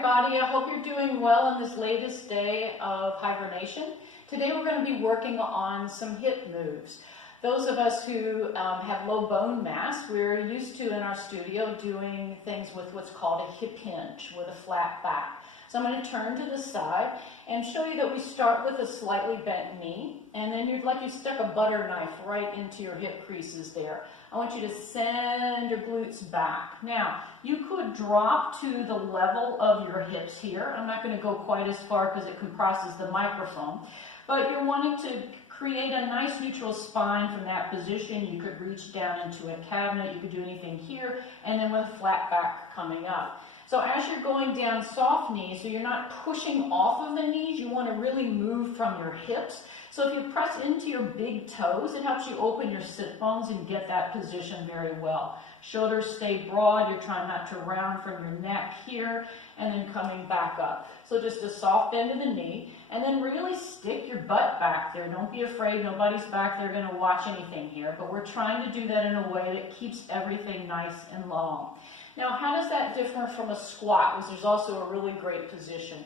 everybody. I hope you're doing well on this latest day of hibernation. Today we're going to be working on some hip moves. Those of us who have low bone mass, we're used to in our studio doing things with what's called a hip hinge with a flat back. So I'm going to turn to the side and show you that we start with a slightly bent knee, and then you'd like you stuck a butter knife right into your hip creases there. I want you to send your glutes back. Now, you could drop to the level of your hips here. I'm not going to go quite as far because it compresses the microphone, but you're wanting to create a nice neutral spine from that position. You could reach down into a cabinet, you could do anything here, and then with a flat back coming up. So as you're going down soft knees, so you're not pushing off of the knees, you want to really move from your hips. So if you press into your big toes, it helps you open your sit bones and get that position very well. Shoulders stay broad, you're trying not to round from your neck here, and then coming back up. So just a soft bend of the knee, and then really stick your butt back there. Don't be afraid, nobody's back there going to watch anything here, but we're trying to do that in a way that keeps everything nice and long. Now, how does that differ from a squat, which is also a really great position?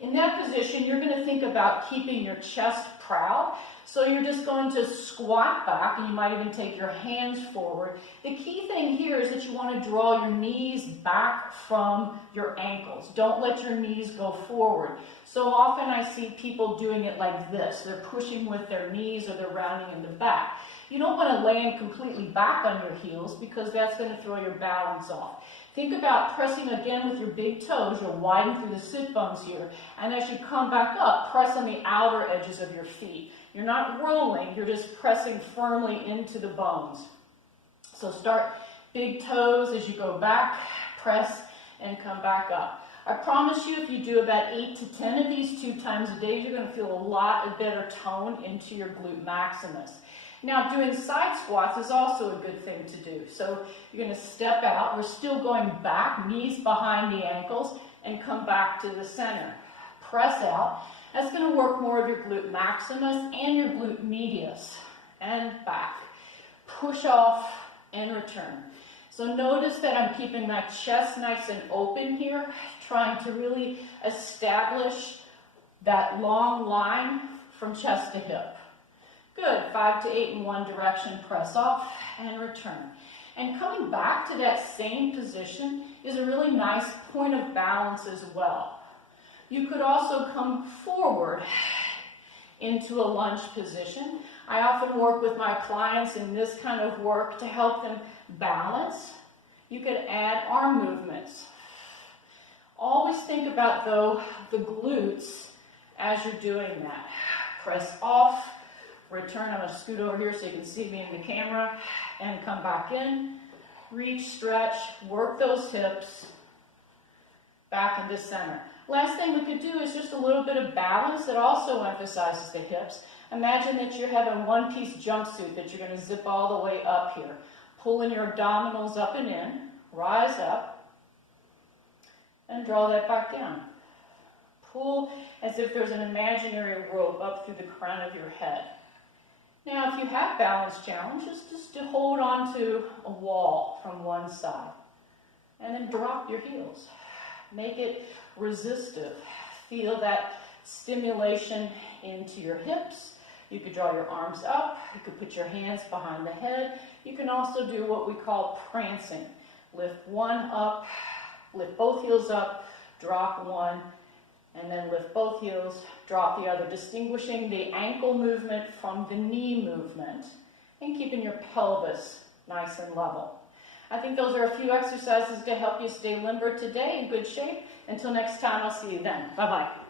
In that position, you're going to think about keeping your chest proud. So you're just going to squat back, and you might even take your hands forward. The key thing here is that you want to draw your knees back from your ankles. Don't let your knees go forward. So often I see people doing it like this. They're pushing with their knees, or they're rounding in the back. You don't want to land completely back on your heels because that's going to throw your balance off. Think about pressing again with your big toes. You'll widen through the sit bones here. And as you come back up, press on the outer edges of your feet. You're not rolling, you're just pressing firmly into the bones. So start big toes as you go back, press, and come back up. I promise you, if you do about 8 to 10 of these 2 times a day, you're going to feel a lot of better tone into your glute maximus. Now, doing side squats is also a good thing to do. So you're going to step out. We're still going back, knees behind the ankles, and come back to the center. Press out. That's going to work more of your glute maximus and your glute medius. And back. Push off and return. So notice that I'm keeping my chest nice and open here, trying to really establish that long line from chest to hip. Good, 5 to 8 in one direction, press off and return. And coming back to that same position is a really nice point of balance as well. You could also come forward into a lunge position. I often work with my clients in this kind of work to help them balance. You could add arm movements. Always think about, though, the glutes as you're doing that. Press off. Return. I'm going to scoot over here so you can see me in the camera, and come back in, reach, stretch, work those hips, back into center. Last thing we could do is just a little bit of balance that also emphasizes the hips. Imagine that you're having one-piece jumpsuit that you're going to zip all the way up here. Pulling your abdominals up and in, rise up, and draw that back down. Pull as if there's an imaginary rope up through the crown of your head. Now, if you have balance challenges, just to hold on to a wall from one side. And then drop your heels. Make it resistive. Feel that stimulation into your hips. You could draw your arms up. You could put your hands behind the head. You can also do what we call prancing. Lift one up, lift both heels up, drop one, and then lift both heels, drop the other, distinguishing the ankle movement from the knee movement and keeping your pelvis nice and level. I think those are a few exercises to help you stay limber today, in good shape. Until next time, I'll see you then. Bye-bye.